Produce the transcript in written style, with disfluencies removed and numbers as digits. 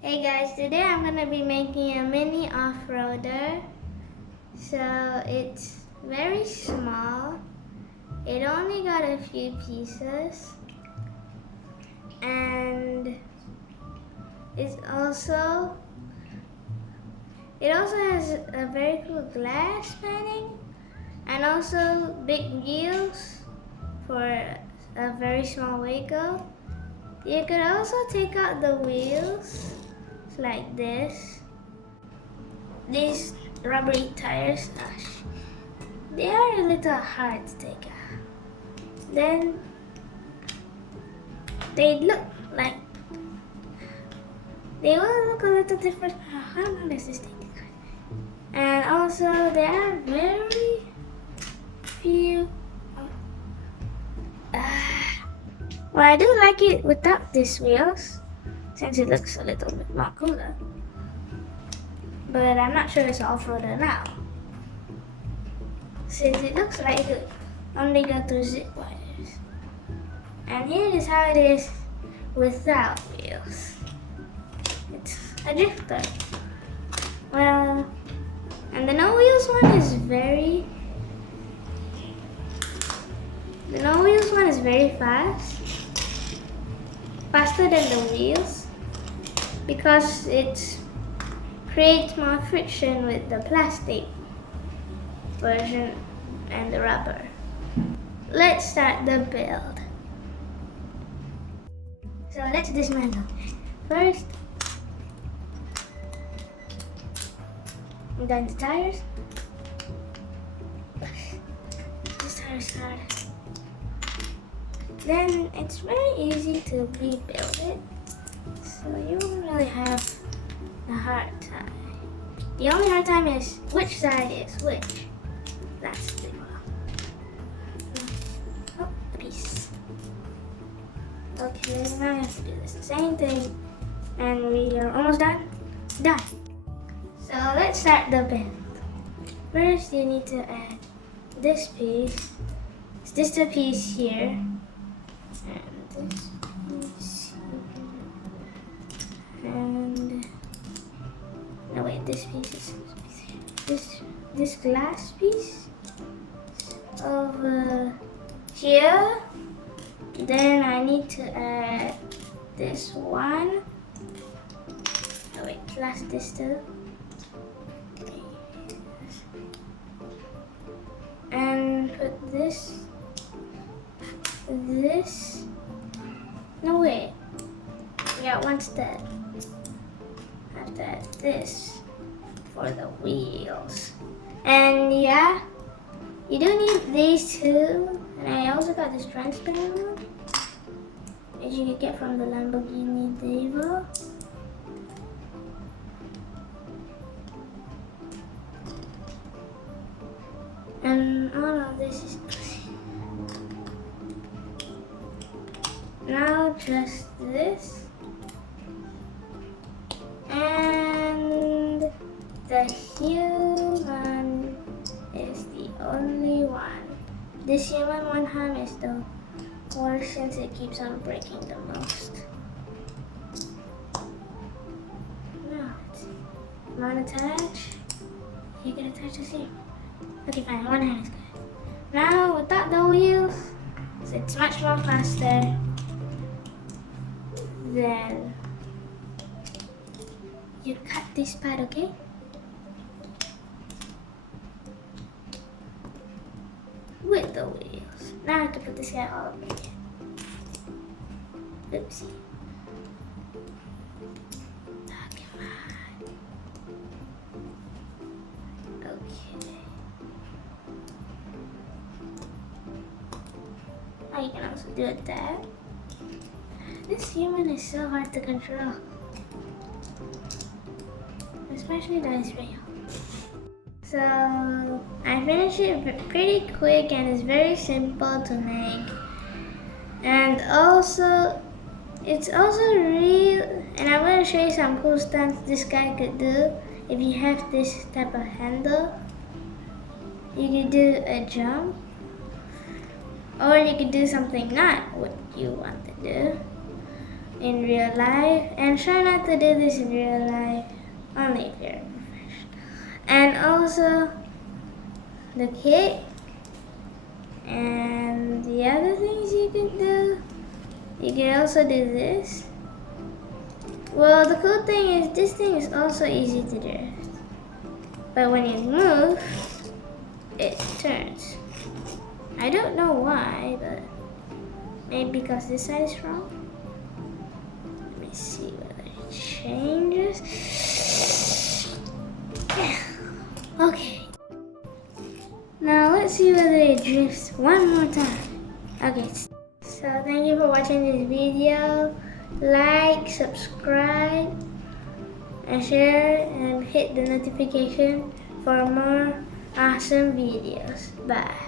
Hey guys, today I'm gonna be making a mini off-roader. So it's very small. It only got a few pieces. And it also has a very cool glass panning and also big wheels for a very small vehicle. You could also take out the wheels like this. These rubbery tires, they are a little hard to take out. Then they will look a little different. I don't know this thing. And also there are very few. Well, I do like it without these wheels, since it looks a little bit more cooler. But I'm not sure it's off-roader now, since it looks like it only go through zip wires. And here is how it is without wheels. It's a drifter. Well, and the no wheels one is very fast. Faster than the wheels, because it creates more friction with the plastic version and the rubber. Let's start the build. So let's dismantle. First, then the tires. This tire is hard. Then it's very easy to rebuild it, so you won't really have a hard time. The only hard time is which side is which. That's the problem. Oh, a piece. Okay, now I have to do this same thing, and we are almost done. Done. So let's start the build. First, you need to add this piece. It's this piece here. And this piece here. And no wait, this piece is this glass piece over here. Then I need to add this one. Oh wait, plus this too. And put this. No wait. Yeah, one step. After that, this for the wheels. And yeah, you do need these two. And I also got this transparent one, as you can get from the Lamborghini Divo. And all of this is now just this, and the human is the only one. This human one arm is the worst, since it keeps on breaking the most. Now let's see. Non-attach. You can attach this here. Okay, fine. One hand is good. Now without the wheels, so it's much more faster. Then you cut this part, okay? With the wheels. Now I have to put this guy all over again. Oopsie. Oh, come on. Okay. Oh, you can also do it there. This human is so hard to control, especially the Israel. So I finished it pretty quick, and it's very simple to make. And also, it's also real. And I'm going to show you some cool stunts this guy could do. If you have this type of handle, you could do a jump, or you could do something not what you want to do. in real life, and try not to do this in real life, only if you're a professional. And also the kick, and the other things you can do, you can also do this. Well, the cool thing is this thing is also easy to drift, but when you move, it turns. I don't know why, but maybe because this side is wrong. Let me see whether it changes. Okay. Now let's see whether it drifts one more time. Okay. So thank you for watching this video. Like, subscribe, and share, and hit the notification for more awesome videos. Bye.